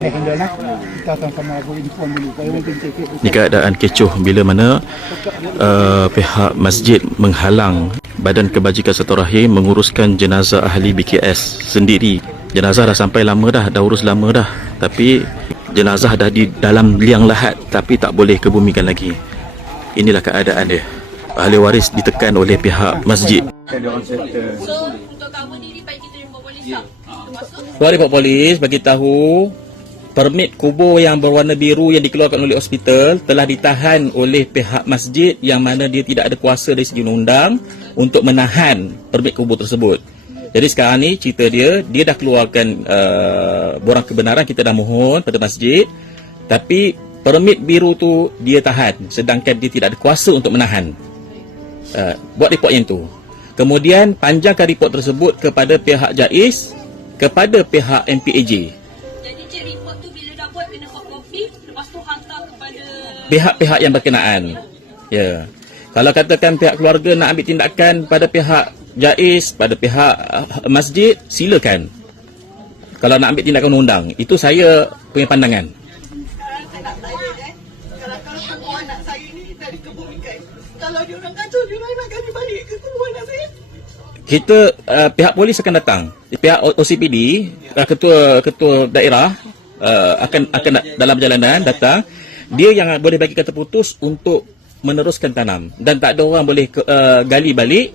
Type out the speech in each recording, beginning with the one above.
Ini keadaan kecoh bila mana pihak masjid menghalang Badan Kebajikan Silaturahim menguruskan jenazah ahli BKS sendiri. Jenazah dah sampai lama dah urus lama dah. Tapi jenazah dah di dalam liang lahat tapi tak boleh kebumikan lagi. Inilah keadaan dia. Ahli waris ditekan oleh pihak masjid. So untuk cover diri baik kita report polis tak? Tuan report polis bagi tahu permit kubur yang berwarna biru yang dikeluarkan oleh hospital telah ditahan oleh pihak masjid yang mana dia tidak ada kuasa dari segi undang untuk menahan permit kubur tersebut. Jadi sekarang ni cerita dia dah keluarkan borang kebenaran, kita dah mohon pada masjid, tapi permit biru tu dia tahan sedangkan dia tidak ada kuasa untuk menahan. Buat report yang tu. Kemudian panjangkan report tersebut kepada pihak JAIS, kepada pihak MPAJ. Jadi cik report tu bila dah buat kena buat kopi, lepas tu hantar kepada Pihak-pihak yang berkenaan. Ya. Kalau katakan pihak keluarga nak ambil tindakan pada pihak JAIS, pada pihak masjid, silakan. Kalau nak ambil tindakan undang, itu saya punya pandangan. Sekarang saya nak tanya kalau semua anak saya ni dari kebumikan, kalau diorang kacau, diorang nak ganti balik ke semua anak saya? Kita pihak polis akan datang, pihak OCPD, ketua daerah akan dalam perjalanan datang. Dia yang boleh bagi kata putus untuk meneruskan tanam dan tak ada orang boleh gali balik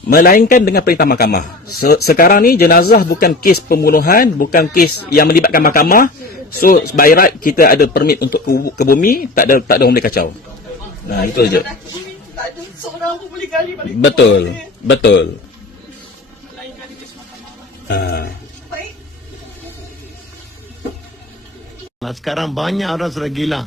melainkan dengan perintah mahkamah. Sekarang ni jenazah bukan kes pembunuhan, bukan kes yang melibatkan mahkamah. So by right kita ada permit untuk ke bumi, tak ada orang boleh kacau. Nah, itu saja. Tak ada seorang pun boleh gali balik. Betul. Baik. Sekarang banyak orang sudah gila.